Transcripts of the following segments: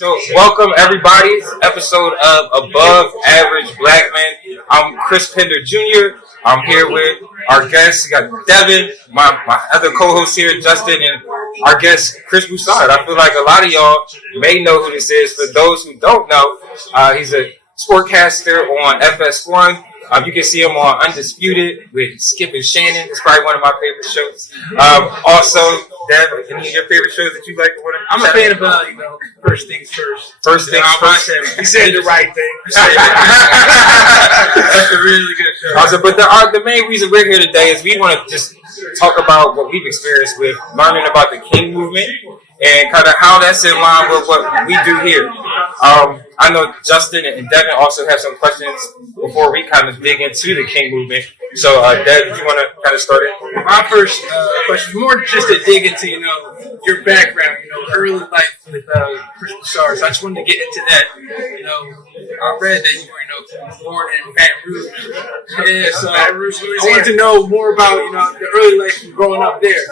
So, welcome everybody to episode of Above Average Black Men. I'm Chris Pender Jr. I'm here with our guests. We got Devin, my other co-host here, Justin, and our guest, Chris Broussard. I feel like a lot of y'all may know who this is. For those who don't know, he's a sportcaster on FS1. You can see him on Undisputed with Skip and Shannon. It's probably one of my favorite shows. Also, Dev, any of your favorite shows that you like? I'm a fan of, First Things First. First Things First. He said the right thing. That's a really good show. Also, but the main reason we're here today is we want to just talk about what we've experienced with learning about the K.I.N.G movement and kind of how that's in line with what we do here. I know Justin and Devin also have some questions before we kind of dig into the K.I.N.G movement. So, Dev, did you want to kind of start it? My first question, more just to dig into, your background, early life with Chris Broussard. So I just wanted to get into that. I read that you were, born in Baton Rouge. Yeah, so Baton Rouge, Louisiana. I wanted to know more about, the early life and growing up there.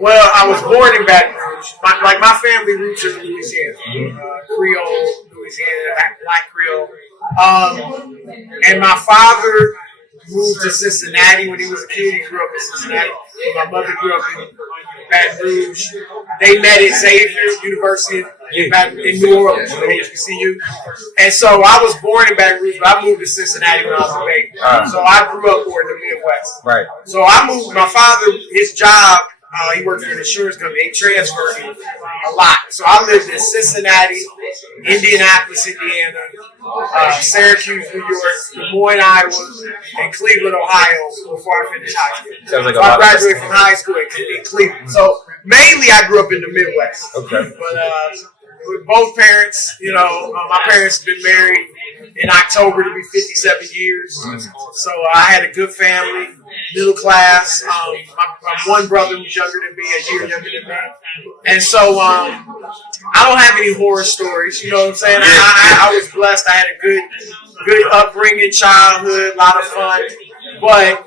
Well, I was born in Baton Rouge. My family roots are in Louisiana. Creole, Louisiana, Black Creole. And my father moved to Cincinnati when he was a kid. He grew up in Cincinnati. My mother grew up in Baton Rouge. They met at Xavier University in New Orleans, HBCU. And so I was born in Baton Rouge, but I moved to Cincinnati when I was a baby. So I grew up more in the Midwest. Right. So I moved. My father, his job, he worked for an insurance company. They transferred me a lot. So I lived in Cincinnati, Indianapolis, Indiana, Syracuse, New York, Des Moines, Iowa, and Cleveland, Ohio before I finished high school. Sounds like so I graduated from high school in Cleveland. So mainly I grew up in the Midwest. Okay. But with both parents, my parents have been married in October to be 57 years. So I had a good family, middle class. My one brother was younger than me, a year younger than me. And so I don't have any horror stories, you know what I'm saying? I was blessed. I had a good upbringing, childhood, a lot of fun. But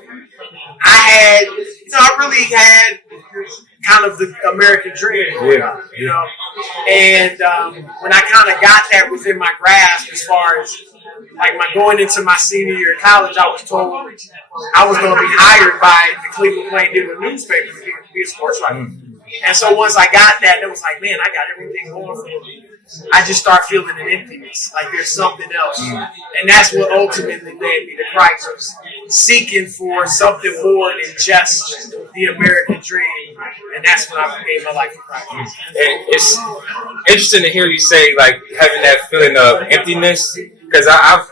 I really had kind of the American dream growing up, And when I kind of got that within my grasp, as far as like going into my senior year of college, I was told I was going to be hired by the Cleveland Plain-Dealer newspaper to be a sports writer. And so once I got that, it was like, man, I got everything going for me. I just start feeling an emptiness, like there's something else. And that's what ultimately led me to Christ, was seeking for something more than just the American dream. And that's when I gave my life to Christ. And it's interesting to hear you say, like, having that feeling of emptiness, because I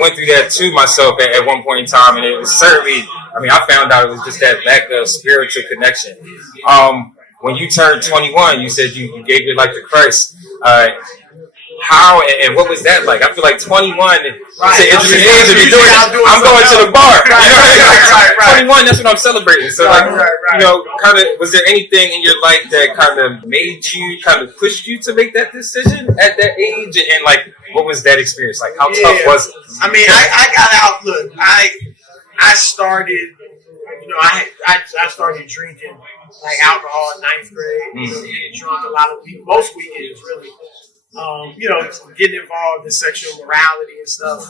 went through that too myself at one point in time, and it was certainly, I found out it was just that lack of spiritual connection. When you turned 21, you said you gave your life to Christ. How and what was that like? I feel like 21 it's an interesting age to be doing it. I'm going to the bar. Right. 21, that's what I'm celebrating. So kind of, was there anything in your life that kind of made you, kind of pushed you to make that decision at that age? And like, what was that experience like? How tough was it? I got out. Look, I started. I started drinking like alcohol in 9th grade. Getting drunk a lot of most weekends, really. Getting involved in sexual morality and stuff,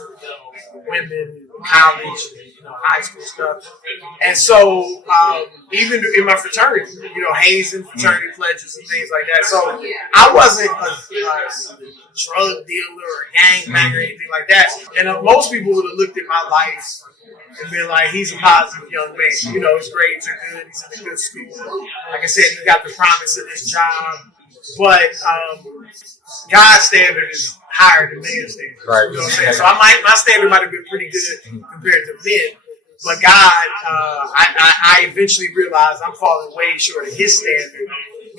women, college, high school stuff. And so, even in my fraternity, hazing fraternity pledges and things like that. So, I wasn't a drug dealer or a gangbanger or anything like that. And most people would have looked at my life and been like, he's a positive young man. His grades are good, he's in a good school. Like I said, he got the promise of this job. But God's standard is higher than man's standard. Right. You know what I'm saying? So my standard might have been pretty good compared to men. But God, I eventually realized I'm falling way short of his standard.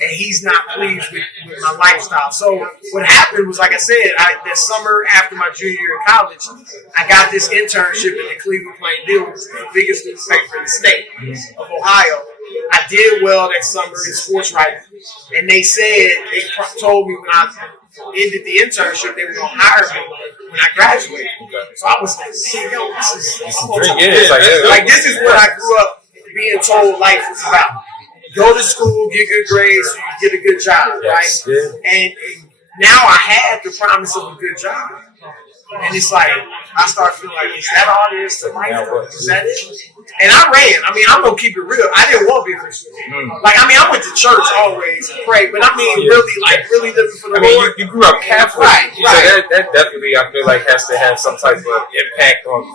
And he's not pleased with my lifestyle. So what happened was, like I said, that summer after my junior year of college, I got this internship at the Cleveland Plain-Dealer, the biggest newspaper in the state of Ohio. I did well that summer in sports writing. And they told me when I ended the internship, they were going to hire me when I graduated. So I was like, this is what I grew up being told life was about. Go to school, get good grades, so you get a good job, right? Yeah. And now I had the promise of a good job. And it's like, I start feeling like, is that all there is to life? Is that it? And I ran. I mean, I'm going to keep it real. I didn't want to be a Christian. Like, I mean, I went to church always and prayed, but I mean, really living for the Lord. You grew up Catholic. Right. So that definitely, I feel like, has to have some type of impact on.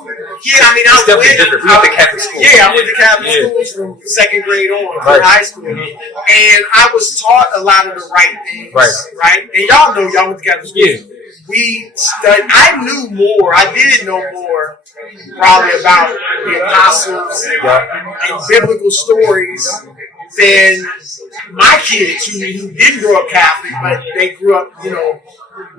Yeah, I mean, it's definitely different. We went to Catholic school. Yeah, I went to Catholic schools from second grade on, from high school. And I was taught a lot of the right things. Right? And y'all know, y'all went to Catholic school. Yeah. We studied, I knew more, I did know more probably about the apostles and biblical stories than my kids who didn't grow up Catholic, but they grew up, you know,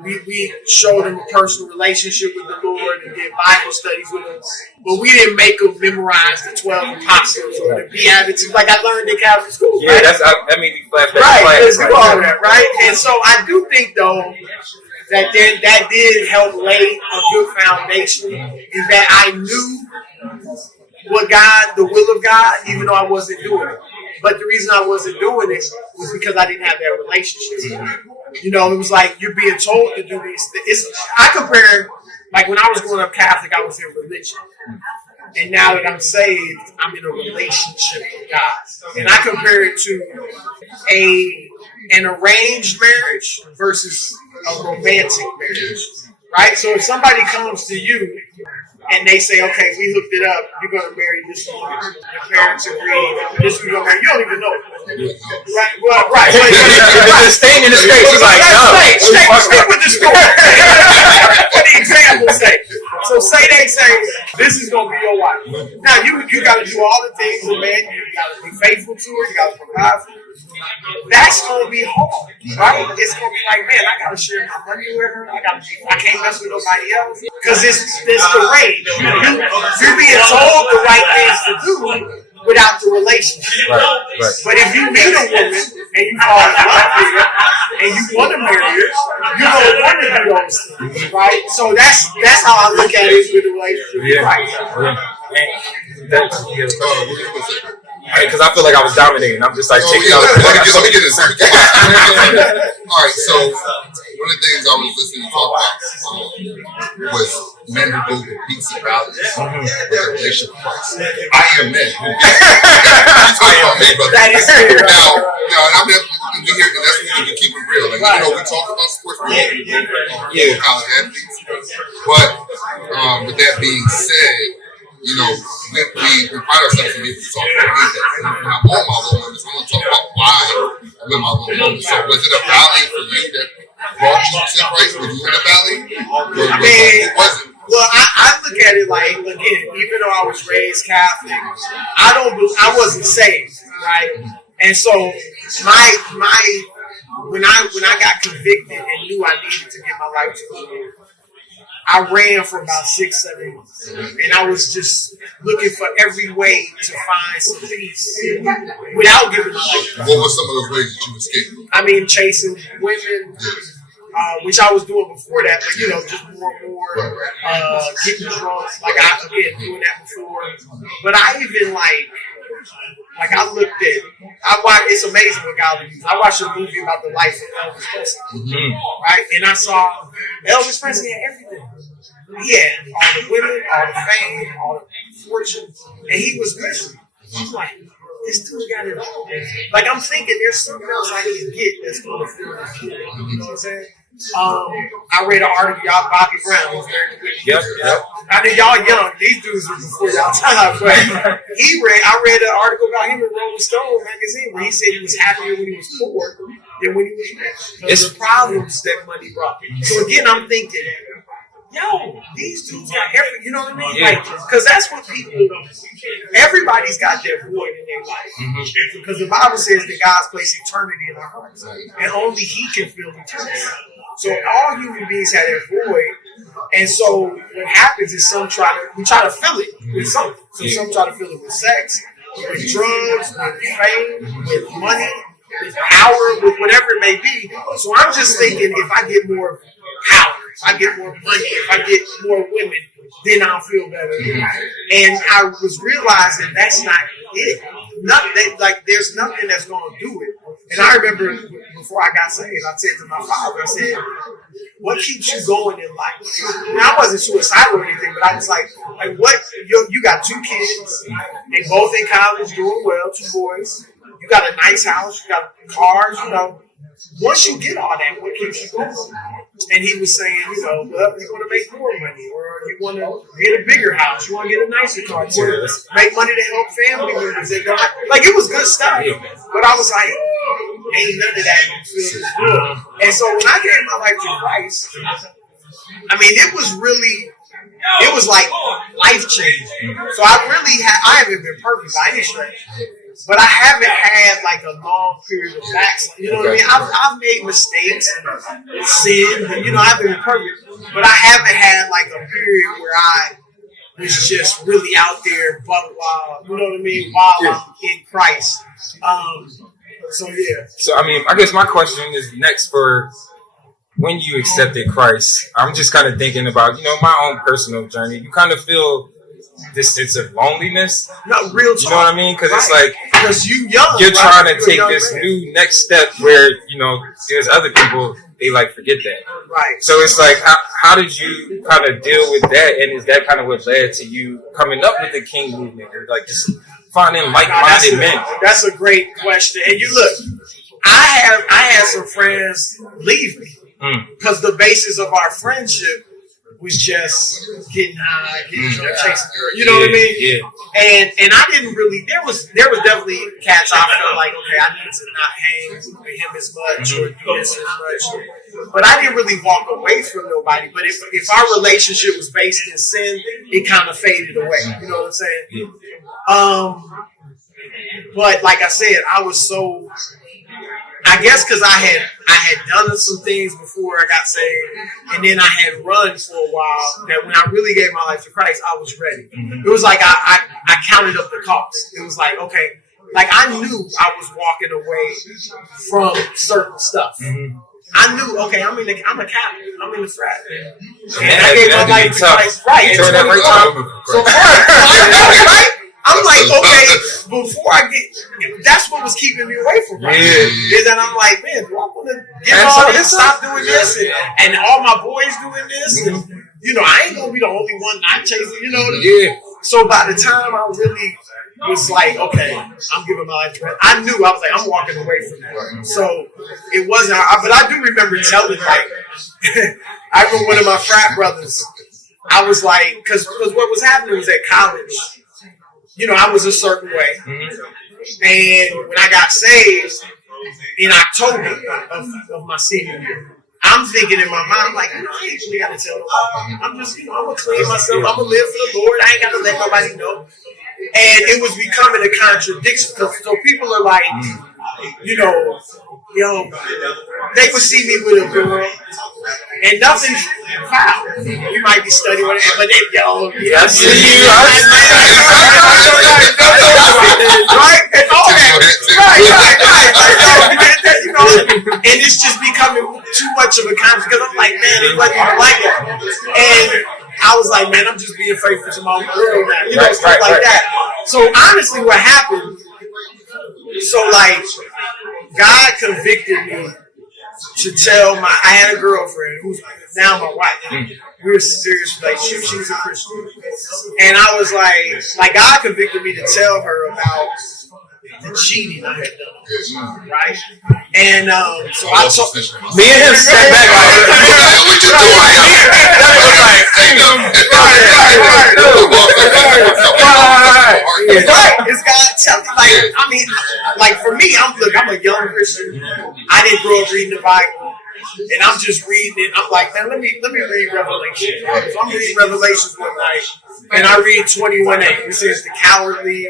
we showed them a personal relationship with the Lord and did Bible studies with them. But we didn't make them memorize the 12 apostles or the Beatitudes like I learned in Catholic school. Yeah, right? I mean, flashback. Right, let's do all that, right? And so I do think, though, that did help lay a good foundation in that I knew the will of God, even though I wasn't doing it. But the reason I wasn't doing it was because I didn't have that relationship. You know, it was like you're being told to do these things. I compare, like when I was growing up Catholic, I was in religion. And now that I'm saved, I'm in a relationship with God. And I compare it to an arranged marriage versus a romantic marriage, right? So if somebody comes to you and they say, okay, we hooked it up, you're going to marry this woman. Your parents agree, this we're going to marry. You don't even know. Right. Well, right. Staying in the States, he's like, no. Stick with the story. For the example's sake. So they say, this is going to be your wife. Now, you got to do all the things, man. You got to be faithful to her. You got to provide for her. That's going to be hard, right? It's going to be like, man, I got to share my money with her. I can't mess with nobody else. Because it's the rage. You're being told the right things to do without the relationship. Right. But if you meet a woman and you fall in love with her and you want to marry her, you're going to want to do those things, right? So that's how I look at it with the relationship with Christ. Because I feel like I was dominating. I'm just like taking out. Let me get this. All right, so one of the things I was listening to talk about was men who go to peaks and valleys with their relationship with Christ. I am men. That is true. Now, and I'm we hear, and that's what we keep it real. Like, you know, we talk about sports, college athletes, but with that being said, you know, we pride ourselves in being able to talk about that. And when I'm on my low moments, I'm going to talk about why I'm in my low moments. So was it a valley for you that brought you to Christ? Were you in a valley? Or was it? Well, I look at it like, again, even though I was raised Catholic, I wasn't saved, right? And so when I got convicted and knew I needed to give my life to the Lord, I ran for about 6-7 months, and I was just looking for every way to find some peace without giving my life. What were some of those ways that you escaped? I mean, chasing women, which I was doing before that, but you know, just more and more, getting drunk. Like doing that before. But I even it's amazing what God will use. I watched a movie about the life of Elvis Presley, right? And I saw Elvis Presley had everything. He had all the women, all the fame, all the fortune, and he was miserable. I'm like, this dude got it all. Like, I'm thinking there's something else I can get that's going to fill this kid. You know what I'm saying? I read an article, y'all, Bobby Brown. He's very good. Yep. I mean, y'all young. These dudes were before y'all time. But I read an article about him in Rolling Stone magazine where he said he was happier when he was poor than when he was rich. Because the problems that money brought. So again, I'm thinking, yo, these dudes got everything. You know what I mean? Yeah. Because that's what everybody's got their void in their life. Because the Bible says that God's placed eternity in our hearts. And only He can fill eternity. So all human beings have their void. And so what happens is we try to fill it with something. So some try to fill it with sex, with drugs, with fame, with money, with power, with whatever it may be. So I'm just thinking, if I get more power, if I get more money, if I get more women, then I'll feel better. And I was realizing that's not it. Nothing, there's nothing that's going to do it. And I remember before I got saved, I said to my father, I said, what keeps you going in life? And I wasn't suicidal or anything, but I was like what? You got 2 kids. They both in college doing well, 2 boys. You got a nice house. You got cars, Once you get all that, what keeps you going? And he was saying, well, you want to make more money, or you want to get a bigger house, you want to get a nicer car, you want to make money to help family members. Like, it was good stuff. But I was like, ain't none of that gonna feel as good. And so when I gave my life to Christ, I mean, it was like life changing. So I haven't been perfect by any stretch. But I haven't had like a long period of backsliding. You know what I mean? I've made mistakes and sinned, and I haven't been perfect. But I haven't had like a period where I was just really out there, buck wild. You know what I mean? While I'm in Christ. So yeah. So I mean, I guess my question is next for when you accepted Christ. I'm just kind of thinking about my own personal journey. You kind of feel this sense of loneliness. No, real talk. You know what I mean? Because it's like, because you're trying to take this new next step where there's other people, they like forget that. Right. So it's like, how did you kind of deal with that? And is that kind of what led to you coming up with the King movement, or like just finding like-minded men? That's a great question. And you look, I had some friends leave me because the basis of our friendship was just getting high, chasing girls. You know what I mean? Yeah. And I didn't really. There was definitely cats I felt like, okay, I need to not hang with him as much or do this as much. But I didn't really walk away from nobody. But if our relationship was based in sin, it kind of faded away. You know what I'm saying? Yeah. But like I said, I was so. I guess because I had done some things before I got saved, and then I had run for a while, that when I really gave my life to Christ, I was ready. It was like I counted up the cost. It was like, okay, like I knew I was walking away from certain stuff. I knew, okay, I'm a captain. I'm in the frat. And I gave my life to Christ. Right. So right? I'm like, okay, before I that's what was keeping me away from Christ. Is that I'm like, man, do I want to get all this, stop doing this, and all my boys doing this, and I ain't gonna be the only one not chasing, So by the time I really was like, okay, I'm giving my life to Christ, I knew, I was like, I'm walking away from that. So it wasn't, but I do remember telling, like, I remember one of my frat brothers, I was like, because what was happening was at college, I was a certain way. And when I got saved in October of my senior year, I'm thinking in my mind, like, I ain't really got to tell nobody. I'm just, I'm going to clean myself. I'm going to live for the Lord. I ain't got to let nobody know. And it was becoming a contradiction. So people are like, they would see me with a girl, and nothing's foul. You might be studying whatever, but they I see you. Right? And all that. Right. And it's just becoming too much of a conflict because I'm like, man, it wasn't even like that. And I was like, man, I'm just being faithful to my own girl now. Stuff like that. So honestly, what happened, like, God convicted me to tell I had a girlfriend who's now my wife. We were in a serious relationship. She was a Christian. And I was like God convicted me to tell her about the cheating I had done. Right? And so I told me and him sat back It's God telling me, like for me, I'm a young Christian. I didn't grow up reading the Bible. And I'm just reading it. I'm like, man, let me read Revelation. So I'm reading Revelations one night, and I read 21:8. It says the cowardly,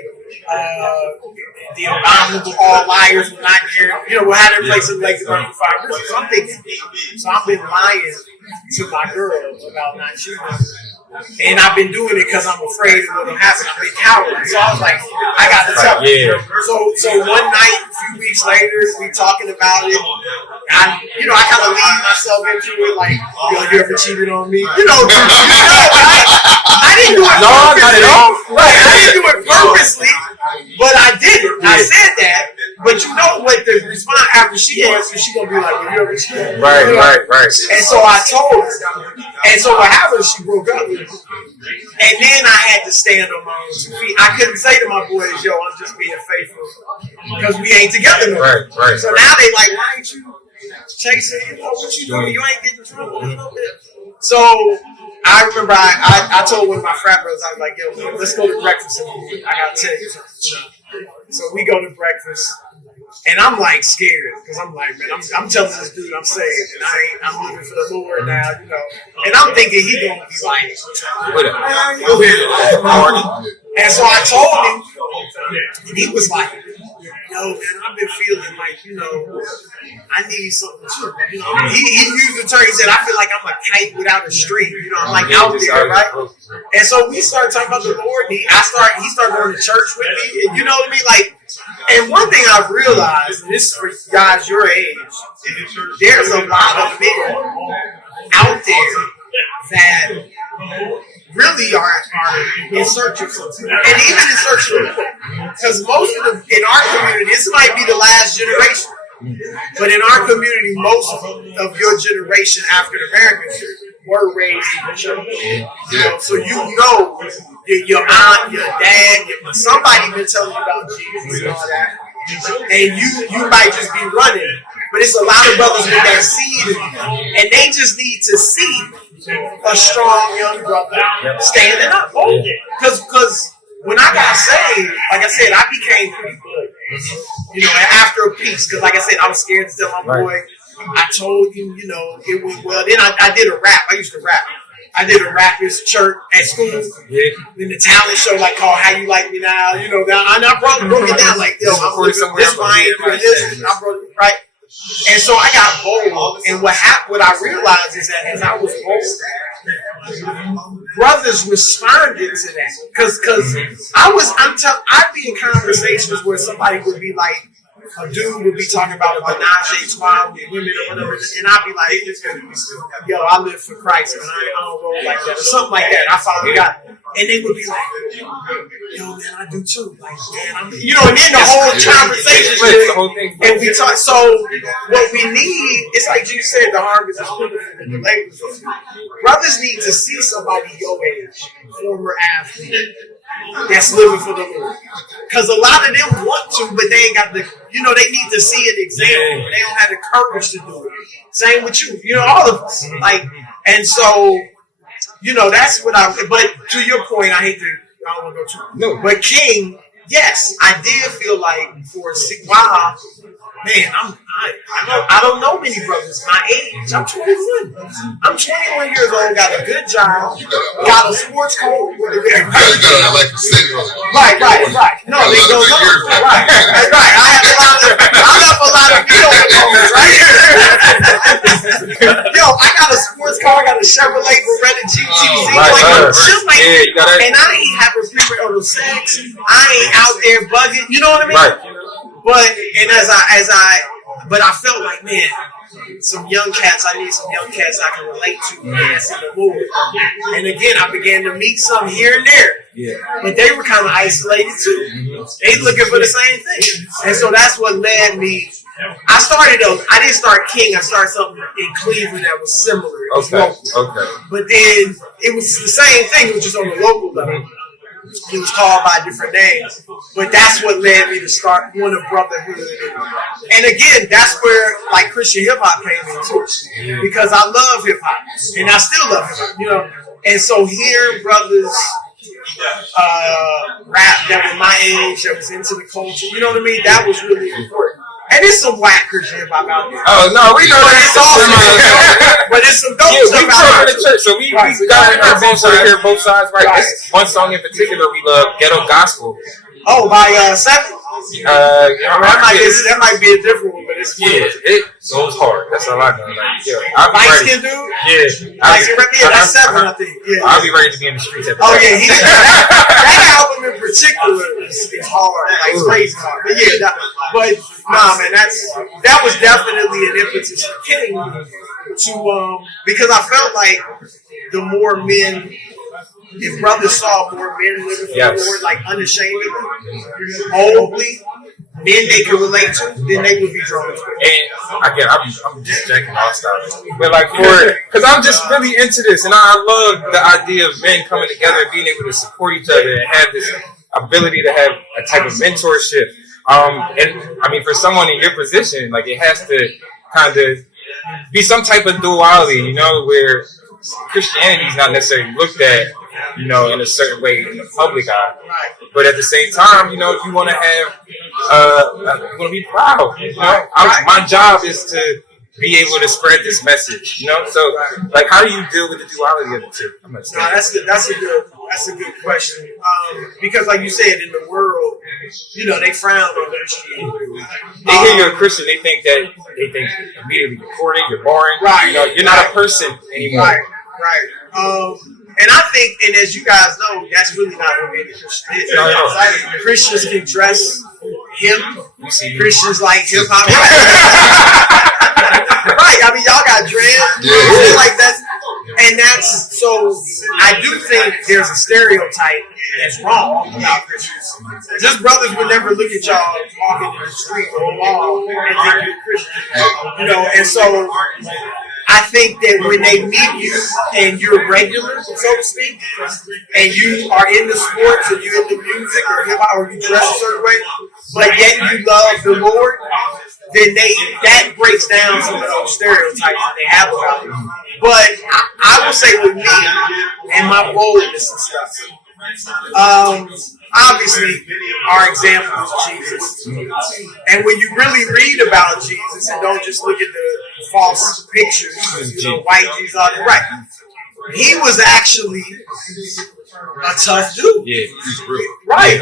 the abominable, all liars will not hear. We'll have their place in like the burning fire. So I'm thinking, I've been lying to my girl about not cheating. And I've been doing it because I'm afraid of what'll happen. I've been cowardly. So I was like, I got to tell her. So one night, a few weeks later, we talking about it. I kind of lead myself into it, like, you ever cheated on me? I didn't do it purposely. No, not at all. Right, I didn't do it purposely, but I did it. I said that. but you know what the response after she answers, she gonna be like, well, you're a Right. And so I told her. And so what happened, she broke up with me. And then I had to stand on my own 2 feet. I couldn't say to my boys, yo, I'm just being faithful. Because we ain't together no more. Right. So now they like, why ain't you chasing, what you doing? You ain't getting in trouble. So I remember I told one of my frat brothers, I was like, yo, man, let's go to breakfast in the morning. I gotta tell you something. So we go to breakfast. And I'm like scared because I'm like, man, I'm telling this dude I'm saved and I'm living for the Lord now, And I'm thinking he gonna be like, and so I told him, and he was like, yo, man, I've been feeling like, I need something too. He used the term, he said, I feel like I'm a kite without a string. I'm like out there, right? And so we started talking about the Lord, and he started going to church with me, and you know what I mean? Like, and one thing I've realized, and this is for guys your age, there's a lot of men out there that really are in search of something. And even in search of, because most of them in our community, this might be the last generation, but in our community, most of your generation, African Americans, were raised in the church. So your aunt, your dad, somebody been telling you about Jesus and all that. And you might just be running. But it's a lot of brothers with that seed in them. And they just need to see a strong young brother standing up. Because when I got saved, like I said, I became pretty good. After a piece. Because like I said, I was scared to tell my boy. I told him, it went well. Then I did a rap. I used to rap. I did a rap at church, at school. Yeah. Then the talent show, like, called How You Like Me Now. I broke it down like, yo, I'm living this, I ain't doing this. I broke it, right? And so I got bold. And what I realized is that as I was bold, brothers responded to that. Because I'd be in conversations where somebody would be like, a dude would be talking about a menage a trois with women or whatever, and I'd be like, yo, I live for Christ, and I don't roll like that, or something like that. I follow God. And they would be like, yo, man, I do too. Like, man, and then the whole conversation, and we talk. So what we need, it's like you said, the harvest is plentiful, the labor is few. Brothers need to see somebody your age, former athlete, that's living for the Lord. Because a lot of them want to, but they ain't got the, they need to see an example. They don't have the courage to do it. Same with you, all of us. Like, and so, that's what but to your point, I don't want to go too. No. But King, yes, I did feel like for a while, man, I don't know many brothers my age. I'm 21. I'm 21 years old, got a good job, got a sports car. Right. No, they go right. I left a lot of videos, right? Yo, I got a sports car, I got a Chevrolet Beretta GTZ, shit like that. And I ain't having premarital sex. I ain't out there bugging. You know what I mean? Right. But I felt like, man, some young cats, I need some young cats I can relate to that's in the movie. And again, I began to meet some here and there. Yeah. But they were kind of isolated too. Mm-hmm. They looking for the same thing. And so that's what led me. I didn't start King, I started something in Cleveland that was similar. Okay. But then it was the same thing, it was just on the local level. It was called by different names. But that's what led me to start one of Brotherhood. And again, that's where like Christian hip hop came into. Because I love hip hop. And I still love hip hop, And so hearing brothers rap that were my age, that was into the culture, you know what I mean? That was really important. And there's some whack Christian hip hop out there. Oh no, we know that. But it's some dope stuff out there. The church, so we got both sides, right? This one song in particular we love, Ghetto Gospel. Oh, by Seven. That might be a different one, but it's it goes hard. That's all I know. Light skin dude. That's Seven, I think. Yeah, I'll be ready to be in the streets. Oh yeah, that album in particular is hard, like crazy hard. But man, that was definitely an impetus for King to because I felt like the more men. If brothers saw more men living for the Lord, like unashamedly, boldly, men they can relate to, then they would be drawn to it. And again, I'm just jacking off stuff, but like because I'm just really into this, and I love the idea of men coming together and being able to support each other and have this ability to have a type of mentorship. And I mean, for someone in your position, like it has to kind of be some type of duality, you know, where Christianity is not necessarily looked at, you know, in a certain way in the public eye, but at the same time, you know, you want to have, you want to be proud. You know, my job is to be able to spread this message. You know, so like, how do you deal with the duality of the two? I'm not saying. That's a good question. Because, like you said, in the world, you know, they frown on Christianity. They hear you're a Christian, they think immediately you're corny, you're boring. Right. You know, you're not a person anymore. Right. And I think, and as you guys know, that's really not what being a Christian is. No. Christians can dress hip. Christians like hip hop. Right. I mean, y'all got dreads. Yeah. Like that's, and that's, so I do think there's a stereotype that's wrong about Christians. Just brothers would never look at y'all walking in the street or a mall and think you're a Christian. You know, and so I think that when they meet you and you're regular, so to speak, and you are into sports and you're into music or hip hop or you dress a certain way, but yet you love the Lord, then that breaks down some of those stereotypes that they have about you. But I will say with me and my boldness and stuff, obviously our example is Jesus. And when you really read about Jesus and don't just look at the false pictures, you know, white Jesus, right? He was actually a tough dude. Yeah. Right.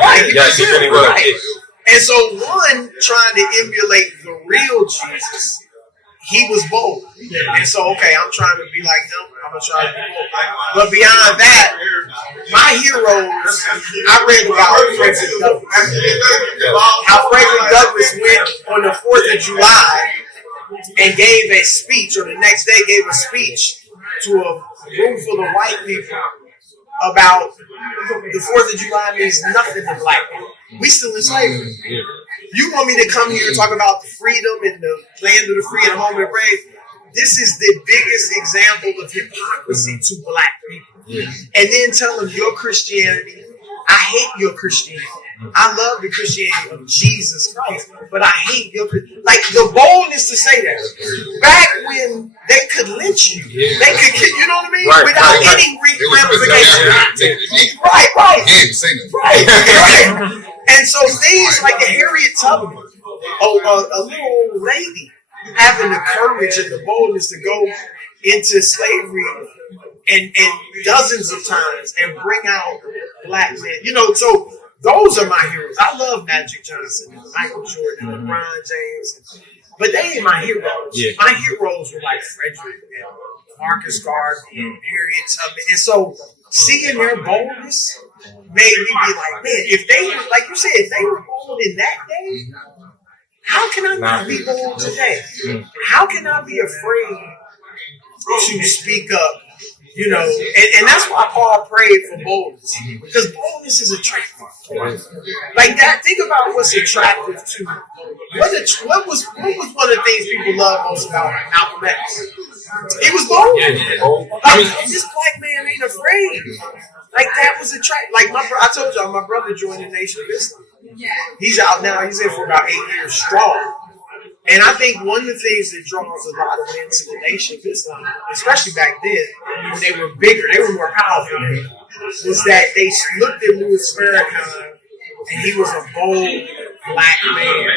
He really was. Right. And so one trying to emulate the real Jesus, he was bold. And so, okay, I'm trying to be like him. I'm going to try to be bold. But beyond that, my heroes, I read about Frederick Douglass. How Frederick Douglass went on the 4th of July and gave a speech, or the next day gave a speech to a room full of white people about the 4th of July means nothing to black people. We still in slavery. You want me to come here and talk about the freedom and the land of the free and home of the brave? This is the biggest example of hypocrisy to black people. And then tell them your Christianity, I hate your Christianity. I love the Christianity of Jesus Christ, but I hate your Christianity. Like the boldness to say that. Back when they could lynch you, they could kill, you know what I mean? Without any ramifications. Right. And so things like the Harriet Tubman, a little old lady, having the courage and the boldness to go into slavery and dozens of times and bring out black men. You know, so those are my heroes. I love Magic Johnson and Michael Jordan and LeBron James. But they ain't my heroes. Yeah. My heroes were like Frederick and Marcus Garvey and Harriet Tubman. And so seeing their boldness made me be like, man, if they, like you said, if they were bold in that day, how can I not be bold today? How can I be afraid to speak up? You know, and that's why Paul prayed for boldness, because boldness is attractive. Like that, think about what's attractive to you. What was one of the things people love most about Malcolm X? He was bold. Like this black man ain't afraid. Like that was attractive. Like I told y'all, my brother joined the Nation of Islam. He's out now. He's in for about 8 years strong. And I think one of the things that draws a lot of men to the Nation of Islam, especially back then, when they were bigger, they were more powerful, was that they looked at Louis Farrakhan and he was a bold black man.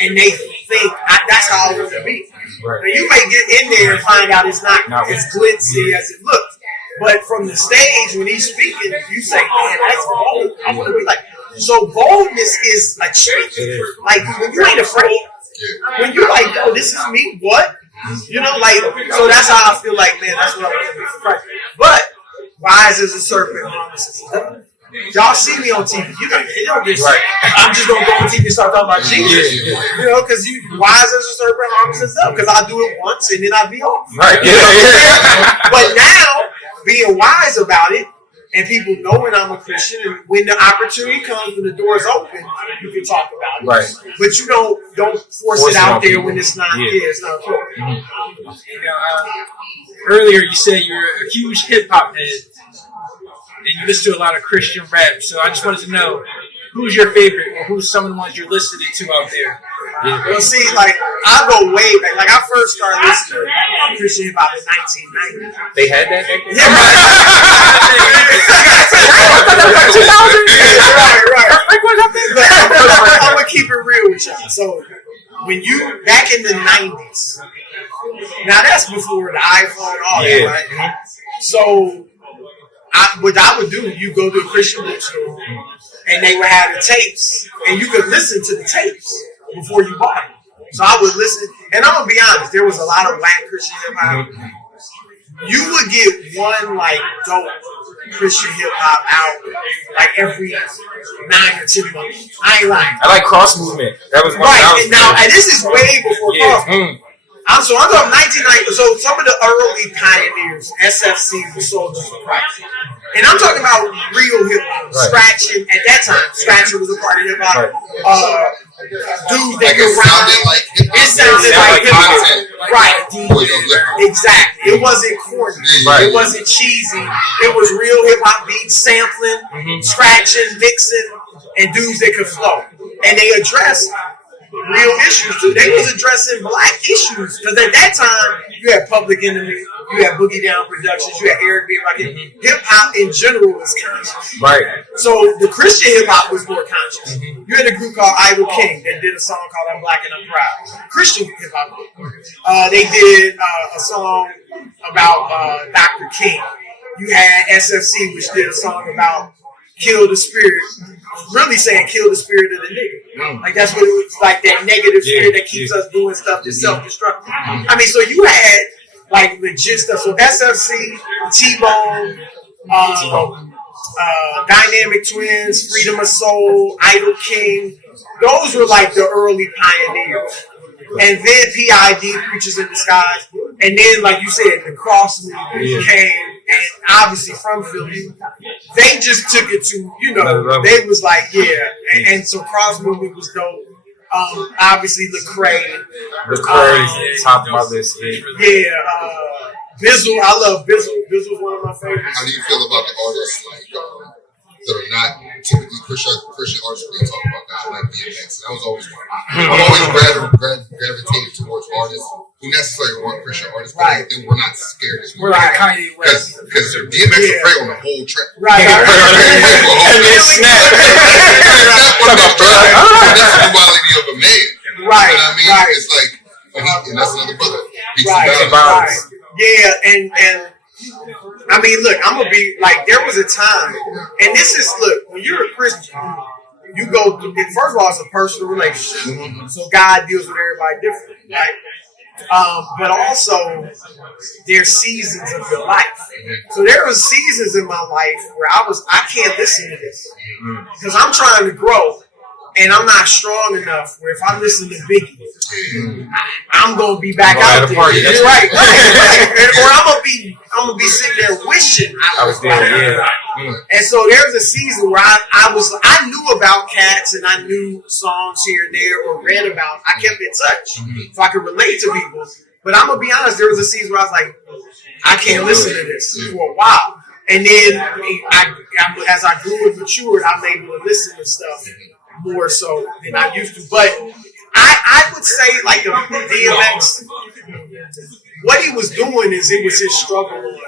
And they think, that's how I want to be. Right. Now, you may get in there and find out it's not as glitzy as it looks. But from the stage, when he's speaking, you say, man, that's bold. I want to be like. So boldness is a trick. Like, when you ain't afraid, when you're like, yo, this is me, what? You know, like, so that's how I feel like, man, that's what I want to be for Christ. But wise as a serpent, harmless as a dove. Y'all see me on TV. You don't get right. I'm just going to go on TV and start talking about Jesus. You know, because you wise as a serpent, harmless as a dove. Because I'll do it once and then I'll be off. Right. But now, being wise about it and people knowing I'm a Christian, and when the opportunity comes, when the door is open, you can talk about it. Right. But you don't force it out there when it's not. Yeah, it's not appropriate. You know, earlier you said you're a huge hip hop head, and you listen to a lot of Christian rap. So I just wanted to know, who's your favorite, or who's some of the ones you're listening to out there? Well, see, like, I go way back. Like, I first started listening to Christian hip hop in 1990. They had that back then? Yeah, right. I'm gonna keep it real with y'all. So, when you back in the 90s, now that's before the iPhone and all that, right? So, what I would do, you go to a Christian bookstore, and they would have the tapes, and you could listen to the tapes before you bought it. So I would listen, and I'm gonna be honest, there was a lot of black Christian hip hop. You would get one like dope Christian hip hop out like every 9 or 10 months. I ain't lying. I like Cross Movement. That was one right. And this is way before Cross Movement. I'm talking 1990. So some of the early pioneers, SFC, the Soldiers of Christ. And I'm talking about real hip hop. Right. Scratching, at that time, Scratching was a part of hip hop. Right. Dude, they could rhyme. It sounded like hip hop. Right. Exactly. It wasn't corny. Right. It wasn't cheesy. It was real hip hop beats, sampling, scratching, mixing, and dudes that could flow. And they addressed real issues too. They was addressing black issues because at that time you had Public Enemy, you had Boogie Down Productions, you had Eric B. Rakim. Hip hop in general was conscious. Right. So the Christian hip hop was more conscious. You had a group called Idol King that did a song called I'm Black and I'm Proud. Christian hip hop. They did a song about Dr. King. You had SFC, which did a song about kill the spirit, really saying kill the spirit of the nigga. Like that's what it was, like that negative spirit that keeps us doing stuff that's self-destructive. I mean, so you had like legit stuff. So SFC, T-Bone, Dynamic Twins, Freedom of Soul, Idol King, those were like the early pioneers. And then PID, Preachers in Disguise. And then, like you said, the Cross movement came, and obviously from Philly, they just took it to, you know, they was like, and so Cross movement was dope. Obviously, Lecrae. Top of my list. Bizzle, I love Bizzle. Bizzle's one of my favorites. How do you feel about the artists like that are not typically Christian artists when they talk about God, like DMX? That was always one. I've always gravitated towards artists who necessarily weren't Christian artists, but they were not scared as much. We're like Kanye West. Because DMX would pray on the whole track. Right. And then snap. That's the quality of a man. Right. You know what I mean? It's like, and that's another brother. Right. Yeah, and I mean, look, I'm gonna be like, there was a time, and this is, look, when you're a Christian, you go through, first of all, it's a personal relationship, so God deals with everybody differently, right? But also, there's seasons of your life. So there was seasons in my life where I can't listen to this because I'm trying to grow. And I'm not strong enough where if I listen to Biggie, I'm gonna be back out there. You're right. Or I'm gonna be sitting there wishing I was there. And so there was a season where I knew about cats and I knew songs here and there or read about. I kept in touch so I could relate to people. But I'm gonna be honest, there was a season where I was like, I can't listen to this for a while. And then as I grew and matured, I'm able to listen to stuff more so than I used to. But I would say, like, DMX, what he was doing is it was his struggle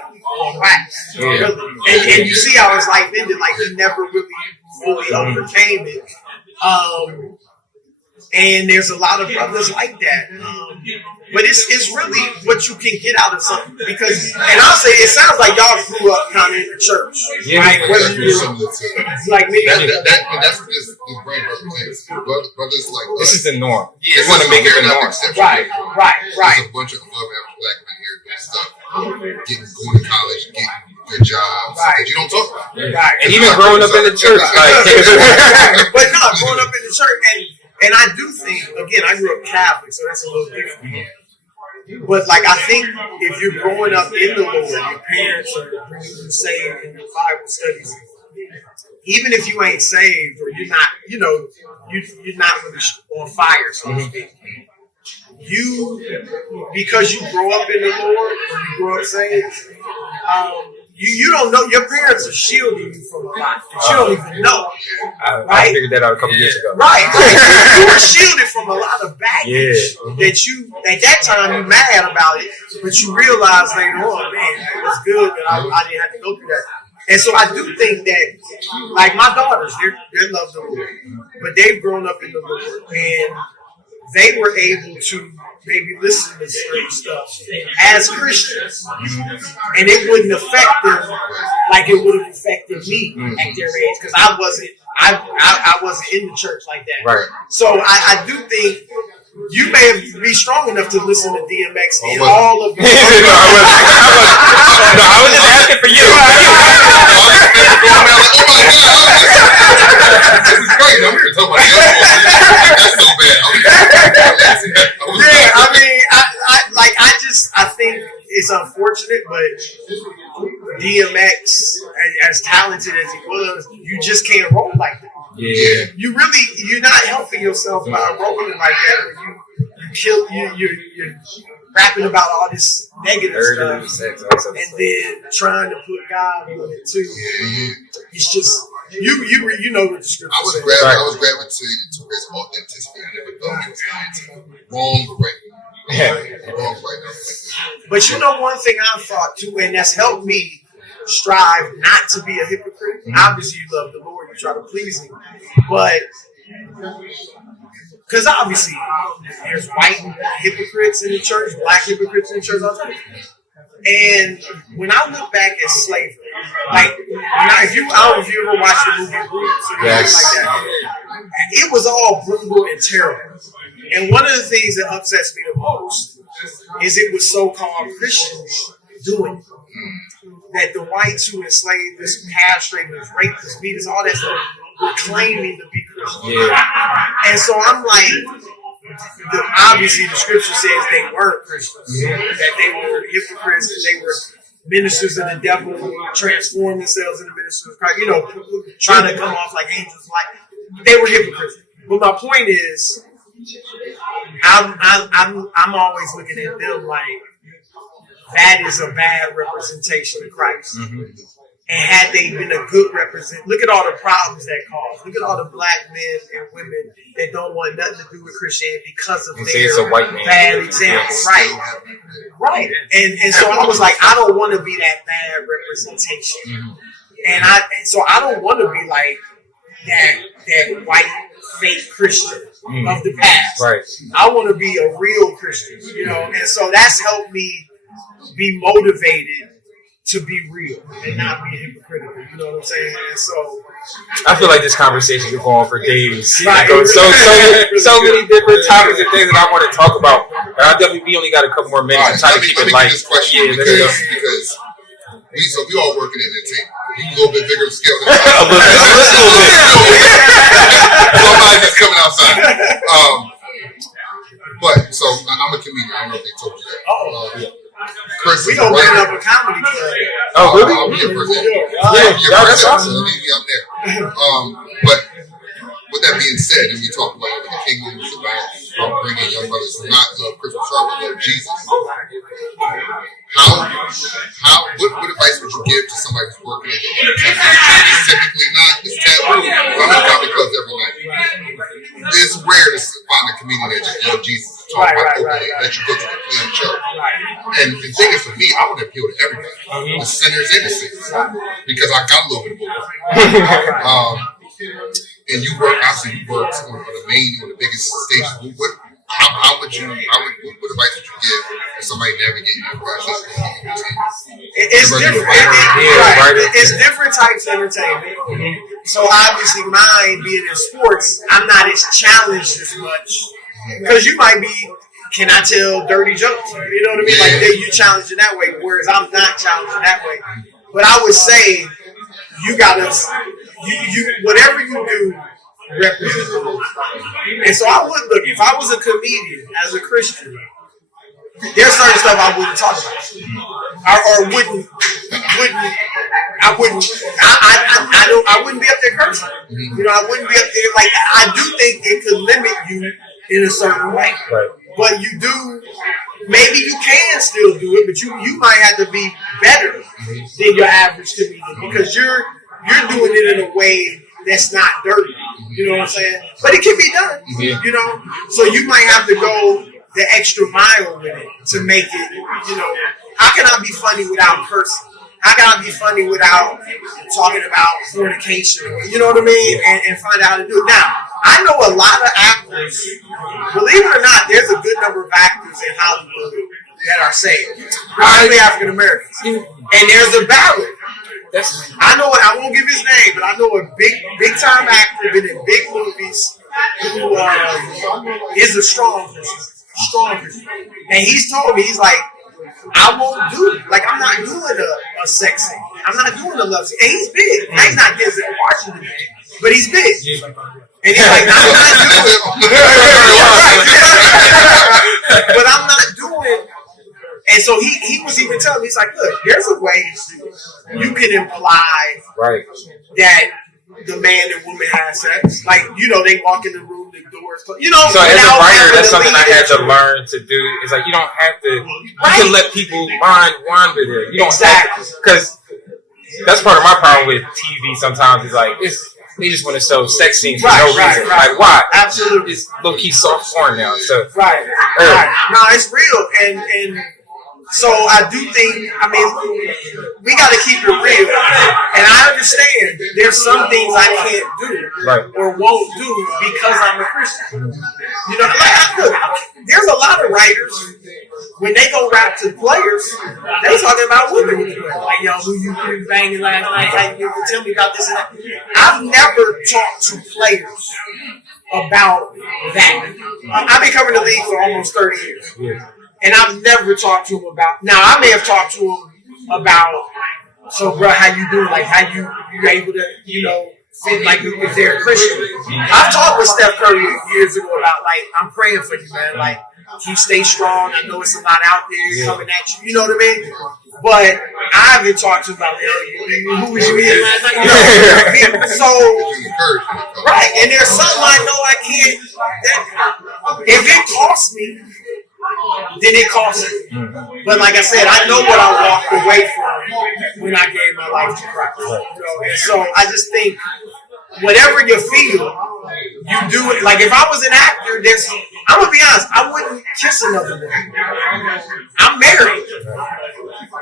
on wax. Really. And you see how his life ended, like he never really fully overcame it. And there's a lot of brothers like that. But it's really what you can get out of something. Because, and I'll say, it sounds like y'all grew up kind of in the church. Right? Whether you like me. That's what this brain represents. Brothers like this is the norm. They want to make it the norm. Right. There's a bunch of above-average black men here doing stuff. Going to college, getting good jobs. That you don't talk about. Right. And even growing up in the church. But no, growing up in the church. And I do think, again, I grew up Catholic, so that's a little different. But like I think if you're growing up in the Lord, your parents are bringing you saved in your Bible studies. Even if you ain't saved or you're not, you're not really on fire, so to speak. Because you grow up in the Lord or you grow up saved, you don't know. Your parents are shielding you from a lot that you don't even know. I figured that out a couple years ago. Right. You were shielded from a lot of baggage that you, at that time, you mad about it, but you realize later on, man, it was good that I didn't have to go through that. And so I do think that, like my daughters, they love the Lord, but they've grown up in the Lord, and they were able to maybe listen to certain stuff as Christians, and it wouldn't affect them like it would have affected me at their age, because I wasn't in the church like that. Right. So I do think you may be strong enough to listen to DMX and all of the. No, I was just asking for you. This is great. I'm here to talk about the other one. That's so bad. Yeah, I mean, I think it's unfortunate, but DMX, as talented as he was, you just can't roll like that. Yeah. You're not helping yourself by rolling like that. You're rapping about all this negative stuff, and then trying to put God on it too. It's just you know what the scripture I was says. gravitating to his authenticity. I never thought he was wrong, but right. Wrong, right. But you know one thing I thought too, and that's helped me strive not to be a hypocrite. Obviously, you love the Lord, you try to please Him, but because obviously there's white hypocrites in the church, black hypocrites in the church all the time. And when I look back at slavery, like I don't know if you ever watched the movie Roots or anything like that, it was all brutal and terrible. And one of the things that upsets me the most is it was so-called Christians doing it. That the whites who enslaved us, castrated us, raped us, beat us, all that stuff, were claiming to be Christians. Yeah. And so I'm like, obviously the scripture says they weren't Christians, that they were hypocrites, that they were ministers of the devil who transformed themselves into ministers of Christ, trying to come off like angels. Like they were hypocrites. But my point is, I'm always looking at them like that is a bad representation of Christ. And had they been a good look at all the problems that caused. Look at all the black men and women that don't want nothing to do with Christianity because of their bad example. Right. And so I was like, I don't want to be that bad representation. And so I don't want to be like that white fake Christian of the past. Right. I want to be a real Christian, and so that's helped me be motivated to be real and not be hypocritical. You know what I'm saying? And so I feel like this conversation could go on for days. Right. So many different topics and things that I want to talk about. We only got a couple more minutes. Right, I'm trying to keep it light. Because we all working in entertainment. You a little bit bigger scale than a little bit. Somebody's just coming outside. But so I'm a comedian. I don't know if they told you that. Chris we gonna bring up a comedy club. Oh, really? I'll be your person. That's awesome. So maybe I'm there. But with that being said, and we talk about the K.I.N.G about bringing young brothers who not love Chris Broussard but love Jesus. What advice would you give to somebody who's working in the entertainment? It's typically not. It's taboo. I'm in comedy clubs every night. It's rare to find a comedian that just love Jesus. Talk about openly, let you go to the clean show. And the thing is, for me, I want to appeal to everybody, the sinners and the saints, because I got a little bit of both. And you work on the biggest stages. What advice would you give to somebody navigating the process of entertainment? It's different. It's different types of entertainment. So obviously, mine being in sports, I'm not as challenged as much. Because you might be, can I tell dirty jokes? You know what I mean? Like you challenge in that way, whereas I'm not challenged in that way. But I would say you gotta, whatever you do, represent the Lord. And so I would look, if I was a comedian as a Christian, there's certain stuff I wouldn't talk about, or wouldn't. I wouldn't. I wouldn't be up there cursing. You know, I wouldn't be up there. Like, I do think it could limit you in a certain way. Right. But you do. Maybe you can still do it, but you might have to be better than your average comedian because you're doing it in a way that's not dirty. You know what I'm saying? But it can be done. You know, so you might have to go the extra mile with it to make it. You know, how can I be funny without cursing? How can I be funny without talking about fornication? You know what I mean? And find out how to do it. Now, I know a lot of actors, believe it or not, there's a good number of actors in Hollywood that are saved, especially African Americans. And there's a ballad. I know it, I won't give his name, but I know a big time actor, been in big movies, who is a strong person. And he's told me, he's like, I won't do it. Like, I'm not doing a sex scene. I'm not doing a love scene. And he's big. Now, he's not Denzel Washington big, but he's big. And he's like, I'm not doing it. But I'm not doing. And so he was even telling me, he's like, look, there's a way you can imply that the man and woman have sex. Like, you know, they walk in the room, the doors closed. You know, so as a writer, that's something I had to learn to do. It's like, you don't have to, you can let people wander there. You don't have to, because that's part of my problem with TV sometimes is like, they just want to show sex scenes for no reason. Like, why? Absolutely. It's low-key soft porn now. So right. No, it's real. And so I do think, I mean, we got to keep it real. And I understand there's some things I can't do or won't do because I'm a Christian. You know, like, look, there's a lot of writers, when they go rap to players, they talking about women. Like, yo, who you banging last night? Like, you tell me about this and that. I've never talked to players about that. I've been covering the league for almost 30 years. Yeah. And I've never talked to him about. Now, I may have talked to him about, so, bro, how you doing? Like, how you able to, you know, fit, like, if they're a Christian. I've talked with Steph Curry years ago about, like, I'm praying for you, man. Like, you stay strong. I know it's a lot out there coming at you. You know what I mean? But I haven't talked to him about, who was you in last night? You know, so, right. And there's something I know I can't. If it costs me, then it costs me. But like I said, I know what I walked away from when I gave my life to Christ. You know? And so I just think whatever you feel, you do it. Like if I was an actor, I'm gonna be honest, I wouldn't kiss another woman. I'm married.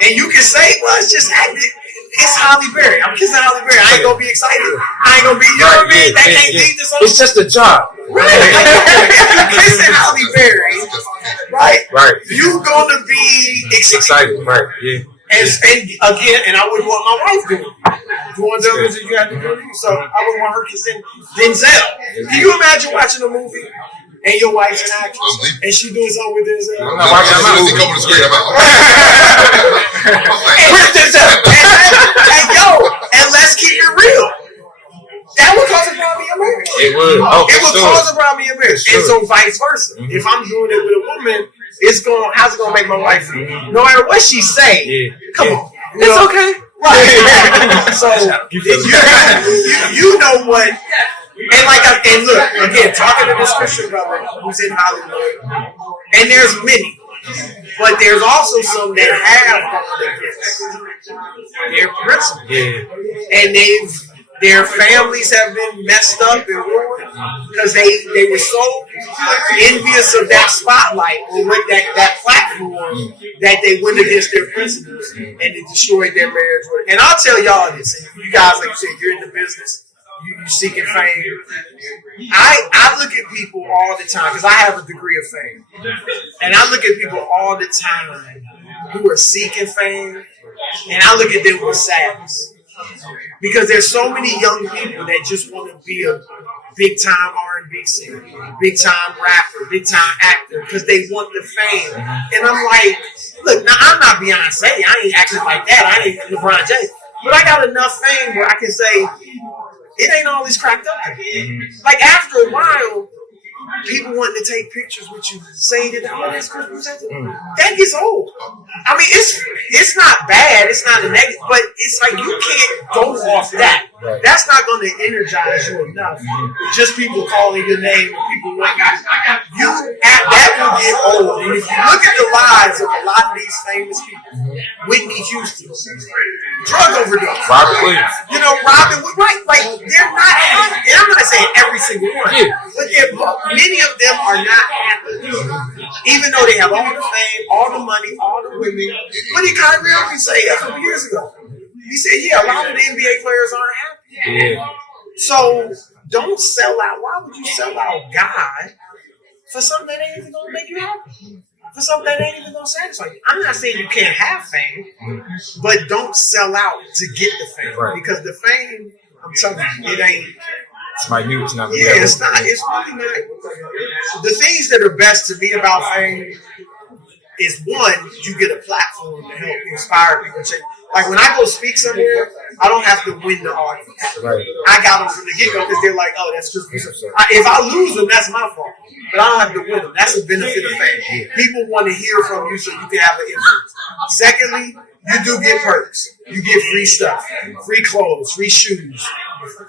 And you can say, well, it's just acting. It's Halle Berry. I'm kissing Halle Berry. I ain't gonna be excited. I ain't gonna be, you know what I mean? That can't lead to something. It's just a job. Right. If you're kissing Halle Berry, right? You gonna be excited. Right. Yeah. And again, and I wouldn't want my wife doing those that you have to do. So I wouldn't want her kissing Denzel. Can you imagine watching a movie and your wife's an actress and she doing something with Denzel? I'm not watching the movie. Over the screen. And let's keep it real. That would cause a problem in your marriage. It would. It would cause a problem in your marriage. And so vice versa. If I'm doing it with a woman, how's it gonna make my wife feel? No matter what she say, come on. It's okay. Right. So you know what? And look, again, talking to this Christian brother who's in Hollywood, and there's many, but there's also some that have gone against their principles, and their families have been messed up and ruined because they were so envious of that spotlight or with that platform that they went against their principles and it destroyed their marriage. And I'll tell y'all this, and you guys, like you said, you're in the business, you're seeking fame. I look at people all the time because I have a degree of fame, and I look at people all the time who are seeking fame, and I look at them with sadness. Because there's so many young people that just want to be a big-time R&B singer, big-time rapper, big-time actor, because they want the fame. And I'm like, look, now I'm not Beyonce. I ain't acting like that. I ain't LeBron James. But I got enough fame where I can say, it ain't always cracked up. Like, after a while, people wanting to take pictures with you, saying that, oh, that's Chris Broussard. That gets old. I mean, it's not bad. It's not a negative, but it's like you can't go off that. Right. That's not going to energize you enough. Just people calling your name, and people like that will get old. And if you look at the lives of a lot of these famous people, Whitney Houston, drug overdose, Robert Williams. you know, Robin, right? Like they're not happy. And I'm not saying every single one, but many of them are not happy, even though they have all the fame, all the money, all the women. What did Kyrie Irving say a couple years ago? He said, "Yeah, a lot of the NBA players aren't happy." Yeah. So don't sell out. Why would you sell out God for something that ain't even gonna make you happy? For something that ain't even gonna satisfy you? I'm not saying you can't have fame, but don't sell out to get the fame, Right. because the fame, I'm telling you, it ain't. It's minute. It's not. Yeah, it's not. It's really not. The things that are best to me about fame is, one, you get a platform to help inspire people. Like when I go speak somewhere, I don't have to win the audience. Right. I got them from the get-go because they're like, oh, that's just if I lose them, that's my fault. But I don't have to win them. That's a benefit of fame. People want to hear from you so you can have an influence. Secondly, you do get perks. You get free stuff, free clothes, free shoes,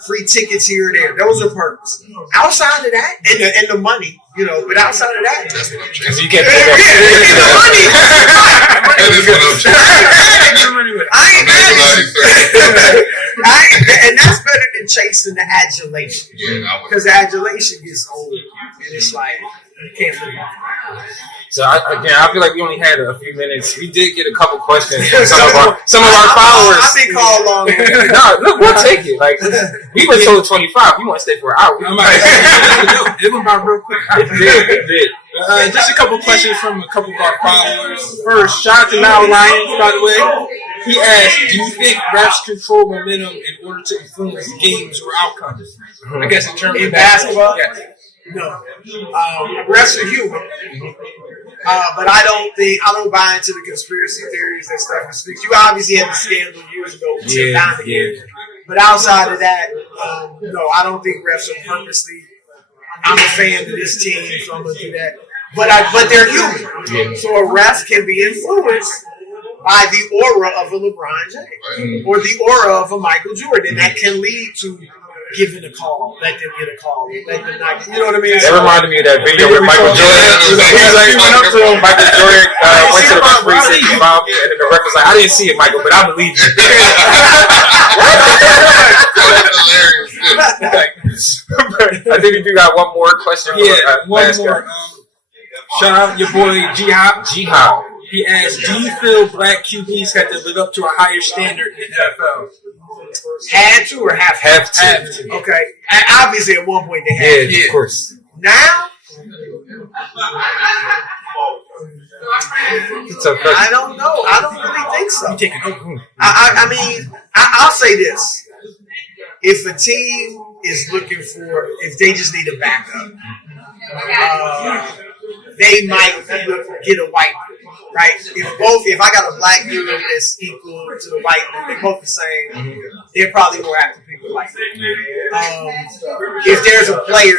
free tickets here or there. Those are perks. Outside of that, and the money, you know, but outside of that, That's what I'm Because chasing. you can't and the money. That is what I'm chasing. I ain't mad at you. That's And that's better than chasing the adulation. Yeah, I would. Because the adulation gets old. And it's like, you can't live off. So I feel like we only had a few minutes. We did get a couple questions from some of our followers. I've been called long. No, look, we'll take it. Like we were told 25. We want to stay for an hour. It went by real quick. It did. Just a couple questions from a couple of our followers. First, shout out to Mal Lyons, by the way. He asked, do you think refs control momentum in order to influence games or outcomes? I guess in terms In of basketball. basketball? No. Refs are human. But I don't buy into the conspiracy theories that stuff is fixed. You obviously had the scandal years ago with Tim Donaghy. But outside of that, no, I don't think refs are purposely. I'm a fan of this team, so I'm gonna do that. But they're human. So a ref can be influenced by the aura of a LeBron James or the aura of a Michael Jordan. That can lead to giving a call, let them get a call, let them not. You know what I mean? That reminded me of that video where Michael Jordan. He went up to him. Michael Jordan went to the referee, said he fouled me, and then the ref was like, "I didn't see it, Michael, but I believe you." I think we do got one more question. One more. Shout out your boy G-Hop. He asked, do you feel black QBs have to live up to a higher standard in NFL? Had to or have to? Have to. Okay. And obviously, at one point they had to. Yeah, of course. Now, It's okay. I don't know. I don't really think so. You take it over. I mean, I'll say this. If a team is looking for, if they just need a backup, they might get a white dude, right? If I got a black dude that's equal to the white dude, they're both the same, they're probably more apt to pick the white dude. If there's a player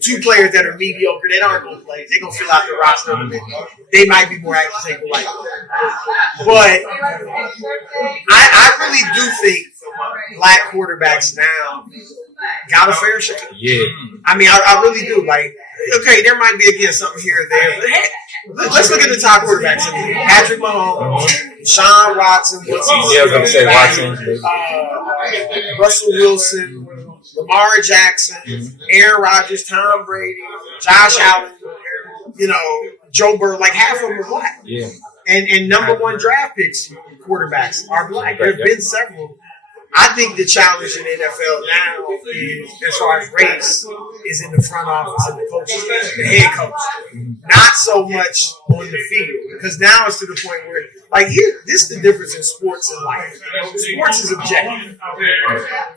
two players that are mediocre, they aren't going to play. They're going to fill out the roster a bit. They might be more apt to take the white dude. But I really do think black quarterbacks now got a fair shake. Yeah. I mean, I really do. Like, okay, there might be, again, something here or there. But hey, let's look at the top quarterbacks in the league. Patrick Mahomes, Sean Watson. Yeah, I was going to say Watson. Russell Wilson, Lamar Jackson, Aaron Rodgers, Tom Brady, Josh Allen, Joe Burrow. Like, half of them are black. Yeah. And number one draft picks, quarterbacks, are black. There have been several. I think the challenge in the NFL now is, as far as race, is in the front office and the coaches, the head coach. Not so much on the field. Because now it's to the point where, this is the difference in sports and life. Sports is objective.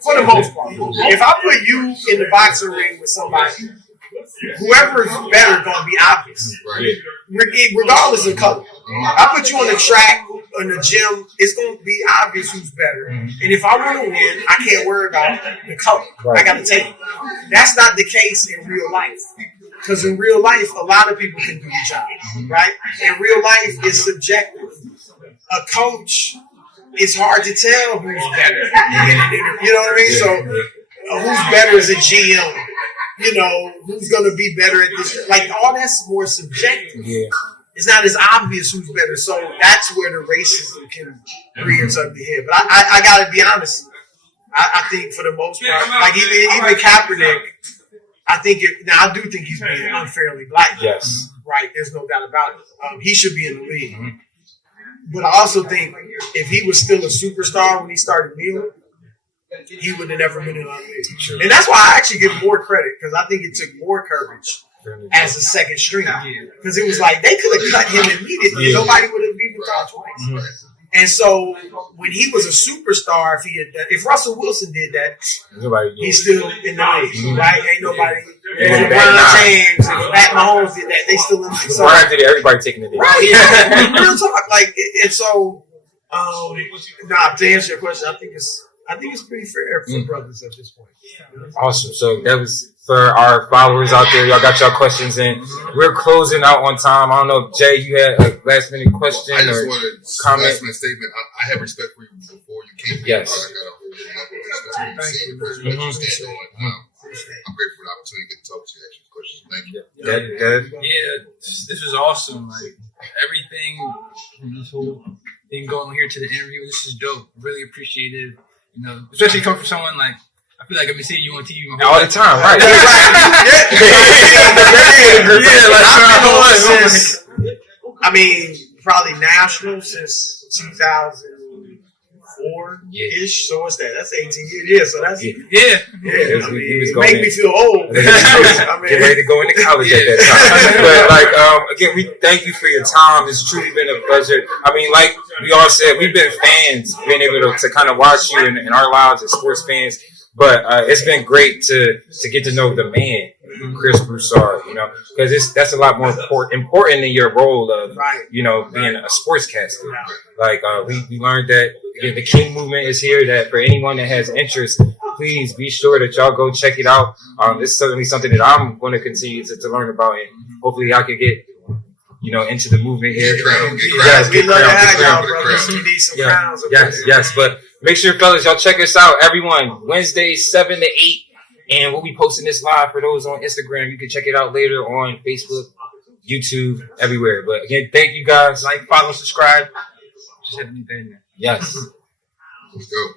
For the most part. If I put you in the boxing ring with somebody, whoever is better is going to be obvious. Regardless of color. I put you on the track, in the gym, it's going to be obvious who's better. And if I want to win, I can't worry about the color. I got to take it. That's not the case in real life. Because in real life, a lot of people can do the job, right? In real life, it's subjective. A coach, it's hard to tell who's better. You know what I mean? So, who's better as a GM? You know, who's going to be better at this? Like, all that's more subjective. Yeah. It's not as obvious who's better. So that's where the racism can rear its ugly head. But I got to be honest. I think for the most part, like even Kaepernick, I do think he's being unfairly black. Yes. Right. There's no doubt about it. He should be in the league. Mm-hmm. But I also think if he was still a superstar when he started kneeling, he would have never been in our league. Sure. And that's why I actually give him more credit, because I think it took more courage as a second string. Because it was like they could have cut him immediately. Yeah. Nobody would have even thought twice. Mm-hmm. And so when he was a superstar, if Russell Wilson did that, he's still in the league, mm-hmm. right? Ain't nobody. LeBron James, if Pat Mahomes did that, they still in the league. LeBron did it, everybody taking it. Right? Yeah. Real talk. Like, and so, to answer your question, I think it's pretty fair for brothers at this point. Awesome. So that was for our followers out there. Y'all got y'all questions in. We're closing out on time. I don't know if Jay, you had a last minute question I just or wanted comment. Last minute statement. I have respect for you before you came Yes. here. I got a whole level of respect for you. I'm grateful for the opportunity to get to talk to you, ask you questions. Thank you. Yeah, this was awesome. Like everything from this whole thing going here to the interview, this is dope. Really appreciate it. You know, especially coming from someone like, I feel like I've been seeing you on TV all the time, right? I mean, probably national since 2004-ish. So what's that? That's 18 years. Yeah, so that's yeah. I mean, it make me feel old. Get ready to go into college at that time. But again, we thank you for your time. It's truly been a pleasure. I mean, like we all said, we've been fans, being able to kind of watch you in our lives as sports fans. But it's been great to get to know the man, Chris Broussard, you know, because that's a lot more important than your role of, you know, being a sportscaster. Like we learned that the K.I.N.G movement is here, that for anyone that has interest, please be sure that y'all go check it out. It's certainly something that I'm going to continue to learn about, and hopefully I can get, you know, into the movement here. We love to have y'all, brothers. We need some crowns. Yes, but make sure, fellas, y'all check us out, everyone, Wednesdays 7 to 8, and we'll be posting this live for those on Instagram. You can check it out later on Facebook, YouTube, everywhere. But again, thank you guys. Like, follow, subscribe. Just hit anything there. Yes. Let's go.